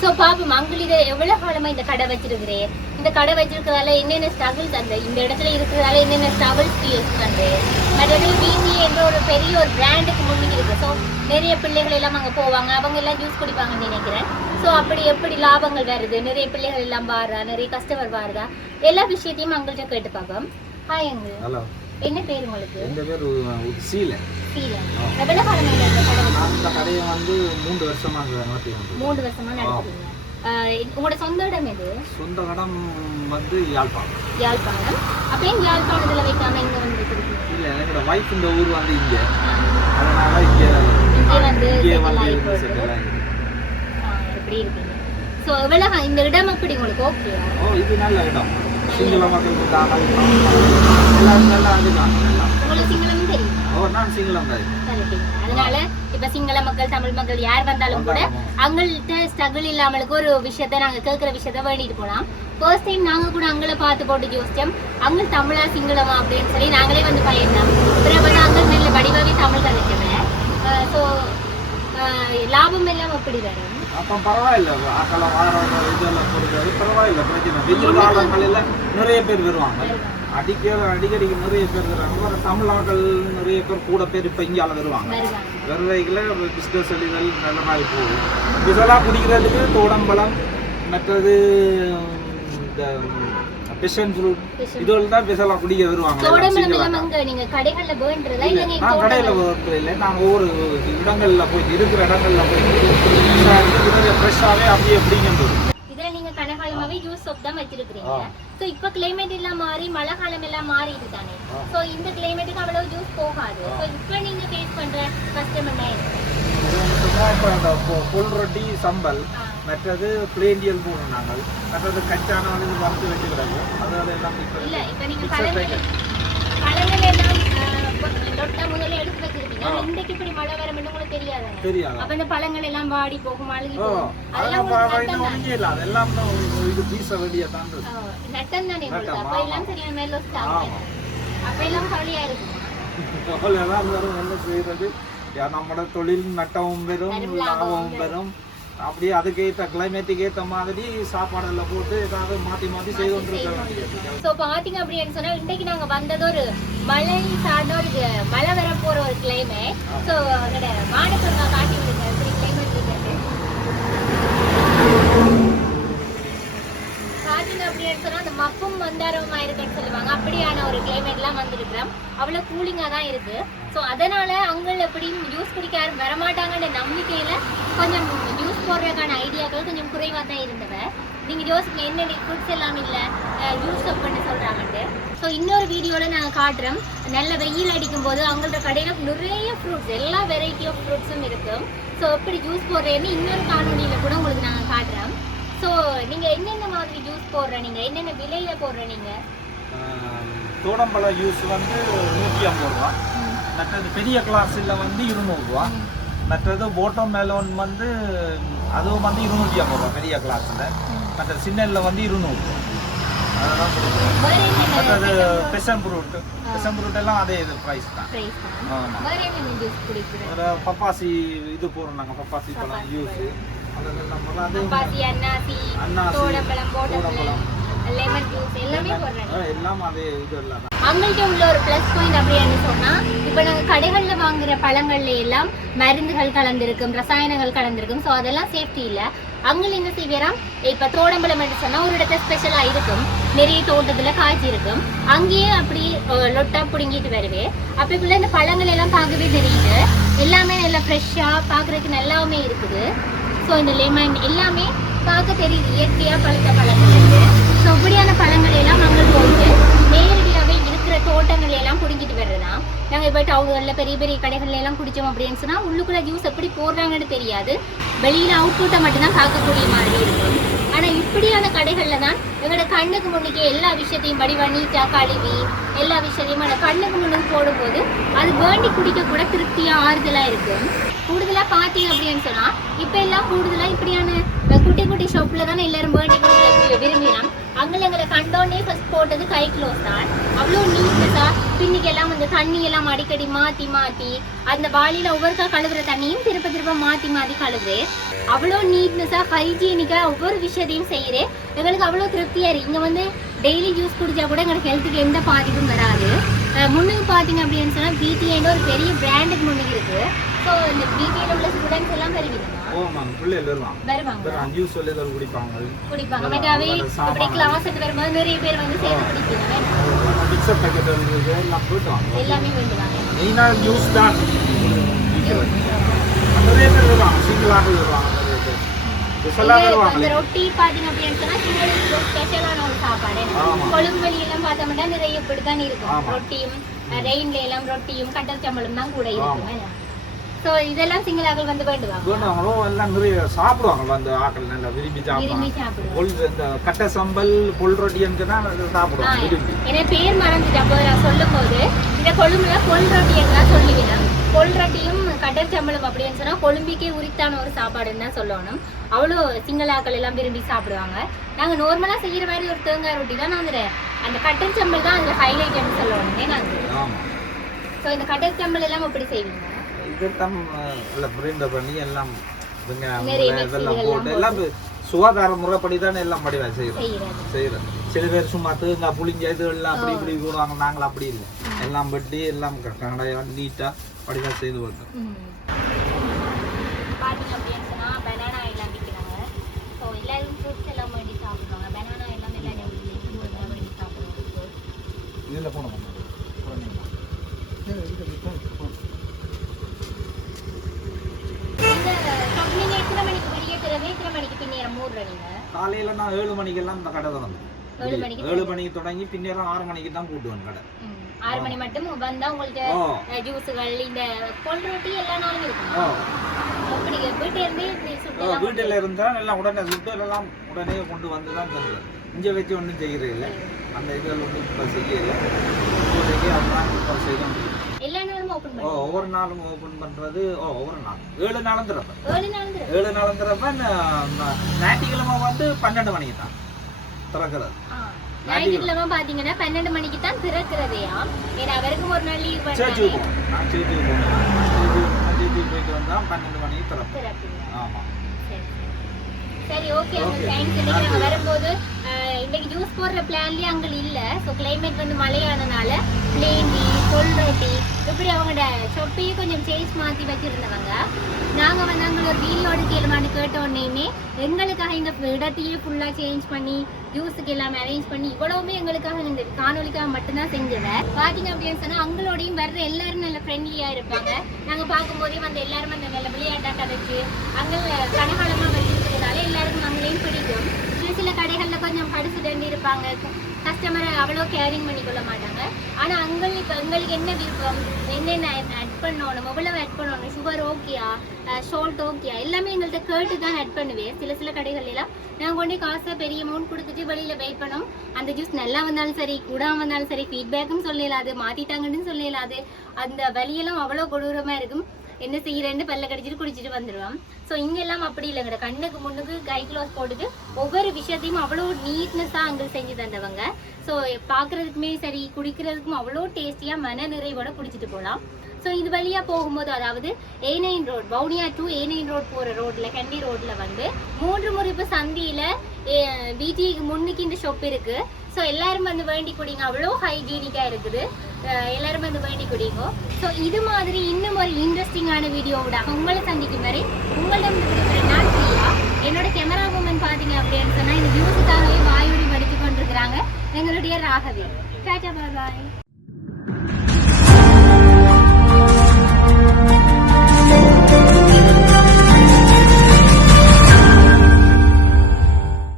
So பாப்போம் uncle இதை எவ்வளவு காலமா இந்த கடை வச்சிருக்கிறேன், இந்த கடை வச்சிருக்கிறதால என்னென்ன ஸ்ட்ரகிள்ஸ் அந்த இந்த இடத்துல இருக்கிறதால என்னென்ன ஸ்ட்ரகிள்ஸ் ஃபீல்ஸ் வந்து மற்றது பிசி என்ற ஒரு பெரிய ஒரு பிராண்டுக்கு முன்னுக்கு இருக்கு. ஸோ நிறைய பிள்ளைகள் எல்லாம் அங்கே போவாங்க, அவங்க எல்லாம் ஜூஸ் குடிப்பாங்கன்னு நினைக்கிறேன். ஸோ அப்படி எப்படி லாபங்கள் வருது, நிறைய பிள்ளைகள் எல்லாம் வாரா, நிறைய கஸ்டமர் வாருதா, எல்லா விஷயத்தையும் அங்கிள்கிட்ட கேட்டு பார்ப்போம். Hi uncle. ஹலோ. என்ன பேர் உங்களுக்கு? என் பேர் சீலன். சீலன். எவ்வளவு காலமா இந்த கடையை வந்து 3 வருஷமா நடத்திட்டு 3 வருஷமா நடத்துறீங்க. உங்களோட சொந்த இடம் எது? சொந்த இடம் வந்து யாழ்ப்பாணம். யாழ்ப்பாணம். அப்ப ஏன் யாழ்ப்பாணத்துல வைக்காம இங்க வந்து வச்சிருக்கீங்க? இல்ல என்னோட வைஃப் இந்த ஊர் வந்து இங்க, அதனால இங்க வந்து செட்டில் ஆகிருக்கு. எப்படி இருக்கீங்க? ஸோ எவ்வளவு இந்த இடம் எப்படி உங்களுக்கு ஓகேயா? இது நல்ல இடம். சிங்கள மக்களுக்கு தானே எல்லாம் நல்லா இருக்காங்க. உங்களுக்கு சிங்களமும் தெரியும்? நான் சிங்களம் தான். அதனால இப்ப சிங்கள மக்கள் தமிழ் மக்கள் யார் வந்தாலும் கூட அவங்கள்ட்ட ஸ்ட்ரகிள் இல்லாமலுக்கு ஒரு விஷயத்த நாங்க கேட்கிற விஷயத்த வேண்டிட்டு போலாம். ஃபர்ஸ்ட் டைம் நாங்க கூட அங்களை பார்த்து போட்டு யோசிச்சோம் அங்க தமிழா சிங்களமா அப்படின்னு சொல்லி நாங்களே வந்து பயந்தோம். பிறகு அங்க நல்ல வடிவாவே தமிழ் கதைச்சவன். ஸோ லாபம் எல்லாம் எப்படி வரும்? அப்போ பரவாயில்ல, ஆக்களை வாரம் இதெல்லாம் கொடுக்குறது பரவாயில்ல, பிரச்சனை. வெயில் காலங்களில் நிறைய பேர் வருவாங்க, அடிக்கடிக்கு நிறைய பேர் வருவாங்க. தமிழ் ஆக்கள் நிறைய பேர் கூட பேர் இப்போ இங்கால வருவாங்க. வருவைகளில் பிஸ்னஸ் இதெல்லாம் நல்ல மாதிரி போகும். இதெல்லாம் குடிக்கிறதுக்கு தோடம்பழம், மற்றது இந்த பிஷன் ஃப்ரூட், இதெல்லாம் தான் பிசலாம் குடிக்க வருவாங்க. நான் கடையில் இல்லை, நான் ஒவ்வொரு இடங்களில் போய் இருக்கிற இடங்களில் போய் ஃப்ரெஷ்ஷாகவே அப்படியே அப்படிங்கிறது. இதில் நீங்கள் கனகாலமாகவே ஜூஸ் ஷாப் தான் வச்சிருக்கிறீங்க. ஸோ இப்போ கிளைமேட் எல்லாம் மாறி மழை காலம் எல்லாம் மாறிட்டு தானே. ஸோ இந்த கிளைமேட்டுக்கு அவ்வளோ ஜூஸ் போகாது. ஸோ இப்போ நீங்கள் ஃபேஸ் பண்ணுற கஷ்டம் என்ன இருக்கு? புல் ரொட்டி சம்பல், மற்றது பிளேண்டியல் போகணும் நாங்கள், மற்றது கச்சான வந்து வறுத்து வச்சுக்கிறாங்க. அதனால எல்லாம் இல்லை இப்போ நீங்கள் பழங்கள் எல்லாம் லொட்டா முதல்ல எடுத்து வச்சிருக்கீங்க. இன்றைக்கு இப்படி மழை வரமென்னு உங்களுக்கு தெரியாது. தெரியாது. அப்போ இந்த பழங்கள் எல்லாம் வாடி போகும், அழுகி போகும். அதெல்லாம் இது பீச வேண்டிய தான் நட்டம் தானே உங்களுக்கு. அப்போ எல்லாம் சரியான மேல அப்போ எல்லாம் கவலையா இருக்கும். கவலையெல்லாம் வரும். என்ன செய்யறது, நம்மளோட தொழில் நட்டமும் பெறும் லாபமும் பெறும். அப்படியே அதுக்கேற்ற கிளைமேட்டுக்கு ஏற்ற மாதிரி சாப்பாடெல்லாம் போட்டு ஏதாவது மாற்றி மாற்றி செய்து கொண்டிருக்கோம். ஸோ பார்த்தீங்க அப்படின்னு சொன்னால் இன்றைக்கு நாங்கள் வந்தது ஒரு மழை சார்ந்த ஒரு மழை வர போகிற ஒரு கிளைமேட். ஸோ அதோட வானத்தை நான் காட்டி விடுங்க எப்படி கிளைமேட் இருக்கிறது பார்த்தீங்க அப்படின்னு சொன்னால் அந்த மப்பும் மந்தாரமாக இருக்குன்னு சொல்லுவாங்க. அப்படியான ஒரு கிளைமேட்லாம் வந்துருக்குறோம். அவ்வளோ கூலிங்காக தான் இருக்குது. ஸோ அதனால் அங்கே எப்படியும் ஜூஸ் குடிக்க யாரும் வரமாட்டாங்கன்ற நம்பிக்கையில் கொஞ்சம் ஜூஸ் போடுறதுக்கான ஐடியாக்கள் கொஞ்சம் குறைவாக தான் இருந்தவ. நீங்கள் யோசிங்க என்ன ஃப்ரூட்ஸ் எல்லாம் இல்லை ஜூஸ் ஷாப் பண்ணி சொல்கிறாங்கன்ட்டு. ஸோ இன்னொரு வீடியோவில் நாங்கள் காட்டுறோம். நல்ல வெயில் அடிக்கும் போது அவங்களோட கடையில் நிறைய ஃப்ரூட்ஸ், எல்லா வெரைட்டி ஆஃப் ஃப்ரூட்ஸும் இருக்கும். ஸோ எப்படி ஜூஸ் போடுறேன்னு இன்னொரு காணொலியில் கூட உங்களுக்கு நாங்கள் காட்டுறோம். ஸோ நீங்கள் என்னென்ன மாதிரி ஜூஸ் போடுற, நீங்கள் என்னென்ன விலையில் போடுற? நீங்கள் தோடம்பழ ஜூஸ் வந்து 150 ரூபா, மற்றது பெரிய கிளாஸில் வந்து 200 ரூபா, மற்றது வாட்டர் மெலோன் வந்து அதுவும் வந்து 250 ரூபா பெரிய கிளாஸில், மற்ற சின்னல்ல வந்து 200 ரூபா. அதெல்லாம் கொடுக்குறோம். மற்றது பெசன் ஃப்ரூட் எல்லாம் அதே இது ப்ரைஸ் தான். ஒரு பப்பாசி இது போடுறோம் நாங்கள், பப்பாசி பழம் ஜூஸ், லெமன் ஜூஸ் எல்லாமே போடுறாங்க. எல்லாம் அதே இது எல்லாம். அவங்கள்ட்ட உள்ள ஒரு ப்ளஸ் பாயிண்ட் அப்படின்னு சொன்னா, இப்போ நாங்கள் கடைகளில் வாங்குற பழங்கள்ல எல்லாம் மருந்துகள் கலந்துருக்கும், ரசாயனங்கள் கலந்துருக்கும். ஸோ அதெல்லாம் சேஃப்டி இல்லை. அங்கே என்ன செய்வேராம், இப்போ தோடம்பழம் என்று சொன்னால் ஒரு இடத்துல ஸ்பெஷலாக இருக்கும், நிறைய தோட்டத்தில் காய்ச்சி இருக்கும், அங்கேயே அப்படி லொட்டா பிடுங்கிட்டு வருவேன். அப்போக்குள்ள இந்த பழங்கள் எல்லாம் பார்க்கவே தெரியுது, எல்லாமே நல்லா ஃப்ரெஷ்ஷாக பார்க்குறதுக்கு நல்லாவுமே இருக்குது. ஸோ இந்த லெமன் எல்லாமே பார்க்க தெரியுது, இயற்கையாக பழுத்த பழங்கள் இருக்குது. ஸோ இப்படியான பழங்கள் எல்லாம் நாங்கள் போயிட்டு நேரடியாகவே இருக்கிற தோட்டங்கள் எல்லாம் பிடிங்கிட்டு வர்றதுதான். நாங்கள் இப்போ டவுன்களில் பெரிய பெரிய கடைகள்ல எல்லாம் குடித்தோம் அப்படின்னு சொன்னால் உள்ளுக்குள்ள ஜூஸ் எப்படி போடுறாங்கன்னு தெரியாது, வெளியில் அவுட்புட்டை மட்டும்தான் பார்க்கக்கூடிய மாதிரி இருக்கும். ஆனால் இப்படியான கடைகளில் தான் எங்களோட கண்ணுக்கு முன்னுக்கே எல்லா விஷயத்தையும் வடிவா நீட்டாக கழுவி எல்லா விஷயத்தையும் அந்த கண்ணுக்கு முன்னுக்கு போடும்போது அது வேண்டி குடிக்க கூட திருப்தியாக ஆறுதலாக இருக்கும். கூடுதலாக பார்த்தீங்க அப்படின்னு சொன்னால் இப்போ எல்லாம் கூடுதலாக இப்படியான குட்டி குட்டி ஷாப்பில் தானே எல்லாரும் வேண்டி குடிக்க விரும்பினான். அங்கே எங்களை கண்டோன்னே ஃபர்ஸ்ட் போட்டது கை க்ளோஸ் தான். அவ்வளோ நீட்னஸா பின்னிக்கு எல்லாம் வந்து தண்ணி எல்லாம் அடிக்கடி மாத்தி மாத்தி அந்த வாளியில ஒவ்வொருக்கா கழுவுற தண்ணியும் திருப்ப திருப்ப மாத்தி மாத்தி கழுவுது. அவ்வளோ நீட்னஸா ஹைஜீனிக்கா ஒவ்வொரு விஷயத்தையும் செய்யறேன். எங்களுக்கு அவ்வளோ திருப்தியா இருக்கு. இங்க வந்து டெய்லி ஜூஸ் குடிச்சா கூட எங்களுக்கு ஹெல்த்துக்கு எந்த பாதிப்பும் வராது. முன்னுக்கு பாத்தீங்க அப்படின்னு சொன்னா பிடிஏன்னு ஒரு பெரிய பிராண்டுக்கு முன்னுக்கு இருக்கு. ஸோ இந்த பிடிஏல உள்ள ஸ்டூடெண்ட்ஸ் எல்லாம் வருவீங்க. குடிப்பாங்க. மெட்டாவே இப்படி கிளாஸுக்கு வரும்போது நிறைய பேர் வந்து சேர்ந்து குடிப்பாங்க. எல்லாமே வேண்டுவாங்க. மெயினா ஜூஸ் தான் நிறைய பேர் வருவாங்க. சிங்கிளாக வருவாங்க. ரொட்டி பாத்தீங்க அப்படின்னு சொன்னா சிங்களுக்கு ஸ்பெஷலான ஒரு சாப்பாடு. கொழும்பு வெளியெல்லாம் பார்த்தோம்னா நிறைய இப்படித்தான் இருக்கும். ரொட்டியும் ரெயின்ல எல்லாம் ரொட்டியும் கட்டல் சம்பளம் தான் கூட இருக்கும். சோ இதெல்லாம் சிங்களாக்கள் வந்து வேண்டுவாங்க. எல்லாம் நிறைய சாப்பிடுவாங்க. அந்த ஆக்கள் நல்லா விரும்பி சாப்பிடுவாங்க. இந்த கட்டை சம்பல் பொல் ரொட்டின்னு தான் சாப்பிடுவாங்க. ஏன்னா பேர் மறந்துட்டு அப்போ நான் சொல்லும் போது இந்த கொழும்புல பொல் ரொட்டின்னு தான் சொல்லுவேன். பொல் ரொட்டியும் கடல் சம்பளம் அப்படின்னு சொன்னா கொழும்பிக்கே உரித்தான ஒரு சாப்பாடுன்னு தான் சொல்லணும். அவ்வளோ சிங்களாக்கள் எல்லாம் விரும்பி சாப்பிடுவாங்க. நாங்க நார்மலா செய்யற மாதிரி ஒரு தேங்காய் ரொட்டி தான் அந்த கடல் சம்பல் தான் அதுல ஹைலைட்னு சொல்லணும். நாங்க சோ இந்த கடல் சம்பல் எல்லாம் எப்படி செய்வீங்க? இதெல்லாம் பிரிண்டர் பண்ணி எல்லாம் இதெல்லாம் போட்டு எல்லாம் சுகாதார முறைப்படி தானே எல்லாம் படிவா செய்யறது. சில பேர் சும்மா தேங்காய் புளிஞ்ச இது எல்லாம் அப்படி இப்படி போடுவாங்க. நாங்கள் அப்படி இல்லை. எல்லாம் வெட்டி எல்லாம் கடையா நீட்டா படிவா செய்து வந்தோம். இதுல போனோம். காலையில நான் 7 மணிக்கெல்லாம் இந்த கடை தொடங்கும். 7 மணிக்கு தொடங்கி பின்னேரம் 6 மணிக்கு தான் கூட்டுவேன் கடை. 6 மணி மட்டும் வந்தா உங்களுக்கு ஜூஸ்கள் இந்த பொல் ரொட்டி எல்லா நாளும் இருக்கும். அப்படி வீட்டுல இருந்தா எல்லாம் உடனே சுட்டு எல்லாம் உடனே கொண்டு வந்து தான் தருவேன். இங்க வச்சு ஒன்றும் செய்யறது இல்லை. அந்த இதில் ஒன்றும் இப்போ செய்யல. எல்லா நாளும் ஓபன் பண்ணுங்க. ஒவ்வொரு நாளும் ஓபன் பண்றது ஒவ்வொரு நாள் 7 நாளும் திறப்பேன். 7 நாளும் திறப்பேன். ஞாயிற்றுக்கிழமை வந்து 12 மணிக்கு தான் திறக்கிறது. ஞாயிற்றுக்கிழமை பாத்தீங்கன்னா 12 மணிக்கு தான் திறக்கிறதையா? ஏன்னா அவருக்கும் ஒரு நாள் லீவ் நான் சேர்த்து போயிட்டு வந்தா 12 மணிக்கு திறப்பேன். ஆமா சரி ஓகே. தேங்க்ஸ். நாங்க வரும்போது இன்னைக்கு ஜூஸ் போடுற பிளான்லயே அங்க இல்ல. ஸோ கிளைமேட் வந்து மழையானனால பிளேண்டி பொல் ரொட்டி இப்படி அவங்களோட ஷொப்பையும் கொஞ்சம் சேஞ்ச் மாற்றி வச்சிருந்தவங்க. நாங்கள் வந்து அங்கே ஒரு வீடியோடு கேளுமான்னு கேட்டோன்னே எங்களுக்காக இந்த இடத்தையே ஃபுல்லாக சேஞ்ச் பண்ணி ஜூஸுக்கு எல்லாமே அரேஞ்ச் பண்ணி இவ்வளவுமே எங்களுக்காக இந்த காணொலிக்காக மட்டும்தான் செஞ்சவன். பார்த்தீங்க அப்படின்னு சொன்னால் அவங்களோடையும் வர்ற எல்லாரும் நல்ல ஃப்ரெண்ட்லியாக இருப்பாங்க. நாங்கள் பார்க்கும்போதே வந்து எல்லாரும் அந்த நல்ல விளையாட்டாக வச்சு அங்கே கனகாலமாக வச்சுருக்கிறதுனால எல்லாருக்கும் அவங்களையும் பிடிக்கும். சில கடைகளில் கொஞ்சம் படிச்சுட்டு இருப்பாங்க. கஸ்டமரை அவ்வளோ கேரிங் பண்ணி கொள்ள மாட்டாங்க. ஆனால் எங்களுக்கு என்ன விருப்பம், என்னென்ன ஆட் பண்ணணும், எவ்வளவு ஆட் பண்ணணும், சுகர் ஓகேயா, சால்ட் ஓகேயா, எல்லாமே எங்கள்கிட்ட கேட்டு தான் ஆட் பண்ணுவேன். சில கடைகள் எல்லாம் நாங்கள் கொண்டே காசை பெரிய அமௌண்ட் கொடுத்துட்டு வெளியில் வெயிட் பண்ணோம். அந்த ஜூஸ் நல்லா வந்தாலும் சரி கூடாமல் வந்தாலும் சரி ஃபீட்பேக்கும் சொல்லலாது, மாற்றிட்டாங்கன்னு சொல்லலாது. அந்த வலியெல்லாம் அவ்வளோ கொடூரமாக இருக்கும். என்ன செய்யறேன்னு பல்ல கடிச்சிட்டு குடிச்சிட்டு வந்துடுவான். ஸோ இங்கெல்லாம் அப்படி இல்லைங்கட. கண்ணுக்கு முன்னுக்கு கை க்ளோஸ் போட்டுட்டு ஒவ்வொரு விஷயத்தையும் அவ்வளோ நீட்னஸாக அங்கே செஞ்சு தந்தவங்க. ஸோ பார்க்குறதுக்குமே சரி குடிக்கிறதுக்கும் அவ்வளோ டேஸ்டியாக மன நிறைவோட குடிச்சிட்டு போகலாம். ஸோ இது வழியாக போகும்போது அதாவது A9 road Vavuniya to A9 road போகிற ரோட்டில் கண்டி ரோட்டில் வந்து 3 முறிப்பு சந்தியில் வீட்டுக்கு முன்னுக்கு இந்த ஷாப் இருக்குது. ஸோ எல்லாரும் வந்து வேண்டி குடிங்க. அவ்வளோ ஹைஜீனிக்காக இருக்குது. எல்லாரும் வந்து வேண்டி குடிங்க. ஸோ இது மாதிரி இன்னும் ஒரு இன்ட்ரெஸ்டிங்கான வீடியோவோட உங்களை சந்திக்கும் வரை உங்களிடம் நான் பிரியா. என்னோட கேமரா உமன் பார்த்தீங்க அப்படின்னு சொன்னால் இந்த வியூஸுக்காகவே வாயோடி படித்து கொண்டிருக்கிறாங்க எங்களுடைய ராகவி. டாடா பாய்.